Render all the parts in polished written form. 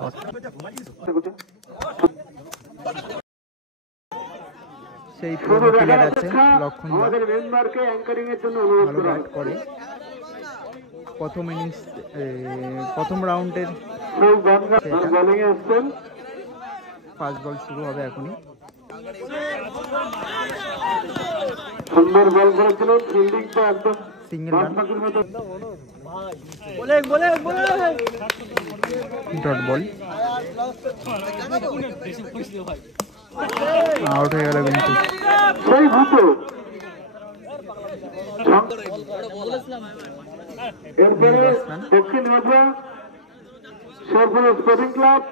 Shot. সেই পুরো player আছে লক্ষণ দা, ভালো ব্যাট করে। প্রথম ইনিংস প্রথম রাউন্ডের ফার্স্ট বল শুরু হবে এখনই। সুন্দর বল করেছিল, ফিল্ডিংটা একদম single run, dot ball, out হয়ে গেল কিন্তু। সেই ভূতো এরপরে দক্ষিণ হাবড়া শেরপুর স্পোর্টিং ক্লাব,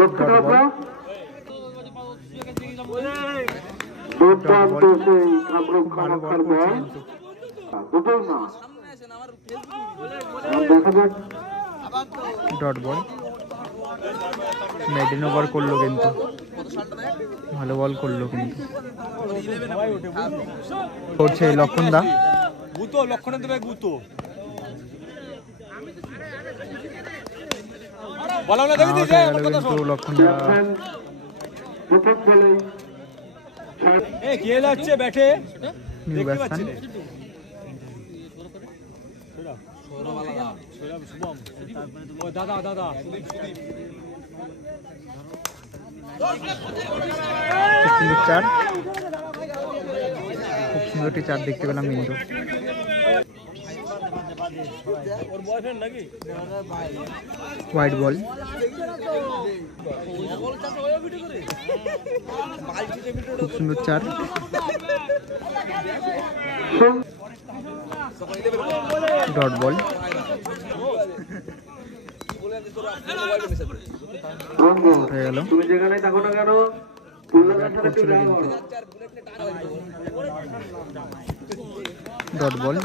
দক্ষিণ হাবড়া দুর্দান্ত সেই খামরক্ষার বল, দুটোই না দেখা যাক। ডট বল, মেডেন ওভার করলো কিন্তু, ভালো বল করলো কিন্তু। করছে লক্ষণ দা, কিন্তু লক্ষণ দা প্রথম বলেই নিউ ব্যাটসম্যান। চার, খুব সুন্দর একটি চার দেখতে পেলাম কিন্তু। হোয়াইট বল, খুব সুন্দর চার, ডট বল, হয়ে গেল। তুমি যেখানে থাকো না কেন ডট বল,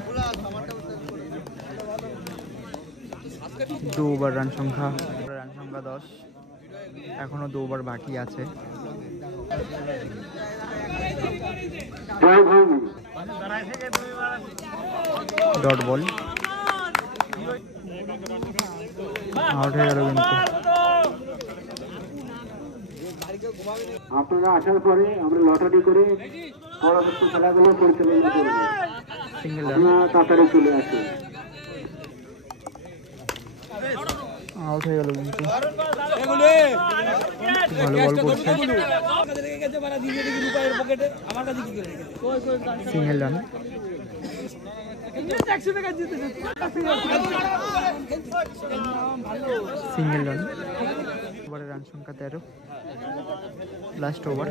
2 ওভার রান সংখ্যা 10, এখনো 2 ওভার বাকি আছে। ডট বল, আউট হয়ে গেল কিন্তু। আপনারা আসার পরে আমরা লটারি করে পরবর্তী খেলাগুলো পরিচালনা করব, সিঙ্গেল রান, আপনারা তাড়াতাড়ি চলে আসুন। আউট হয়ে গেল কিন্তু। ভালো বল করছে, সিঙ্গেল রান, সিঙ্গেল রান। ওভারের রান সংখ্যা 13, লাস্ট ওভার।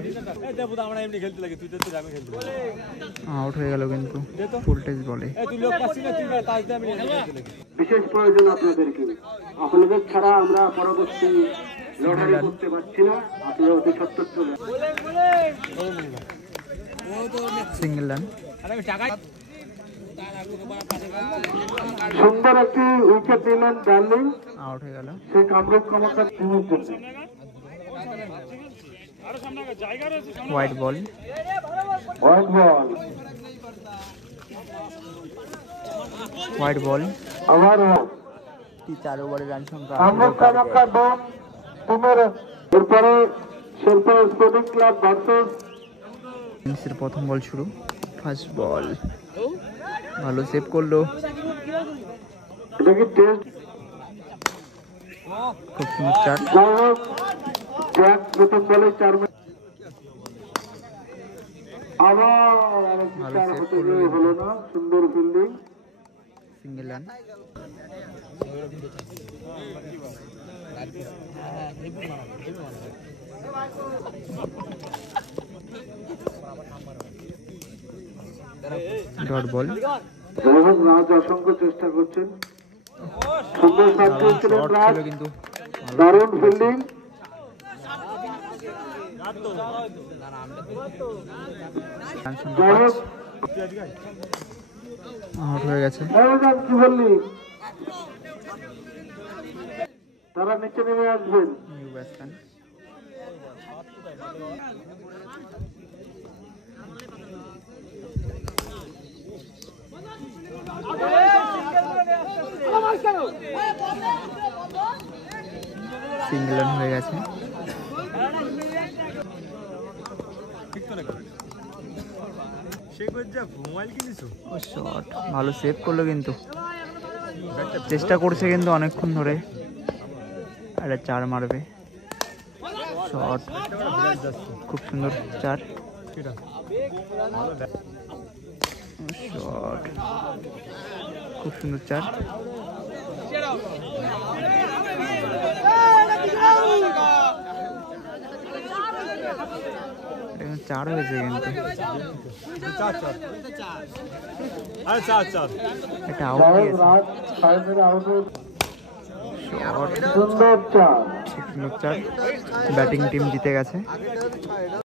আউট হয়ে গেল কিন্তু ফুল টেজ বলে। বিশেষ প্রয়োজন আপনাদেরকে, আপনাদের ছাড়া আমরা পরবর্তী লড়াই করতে পারছি না, আপনারা অতি সত্তর চলে। সিঙ্গেল রান, সুন্দর একটি উইকেট নিলেন ডার্লিং, আউট হয়ে গেল। সেই কামরূপ কামাখ্যার টিমের জন্য। White ball, white ball, white ball, আবার 4 ওভারের রান সংখ্যা কামরূপ কামাখ্যার দল টিমের। এরপরে শেরপুর স্পোর্টিং ক্লাব ভার্সেস। ইনিংসের প্রথম বল শুরু, ফার্স্ট বল, ভালো সেভ করলো, এটা কি টেস্ট? খুব সুন্দর চার, যাই হোক, জ্যাক প্রথম বলে 4 আবার চার হতে গিয়ে হলো না, সুন্দর fielding, single run. Dot ball, যাই হোক রাজ অসংখ্য চেষ্টা করছেন, সুন্দর সার্ভিস ছিলেন রাজ, কিন্তু দারুণ ফিল্ডিং। রান সংখ্যা 5, আউট হয়ে গেছে। কি বললি, তারা নিচে নেমে আসবেন। নিউ ব্যাটসম্যান, সিঙ্গেল রান হয়ে গেছে। ও শট, ভালো সেভ করলো কিন্তু, চেষ্টা করছে কিন্তু অনেকক্ষণ ধরে। একটা 4 মারবে। শট, খুব সুন্দর 4। শট, খুব সুন্দর 4। এখন 4 হয়েছে কিন্তু, একটা আউট দিয়েছে। শট, সুন্দর চার। খুব সুন্দর 4। ব্যাটিং টিম জিতে গেছে।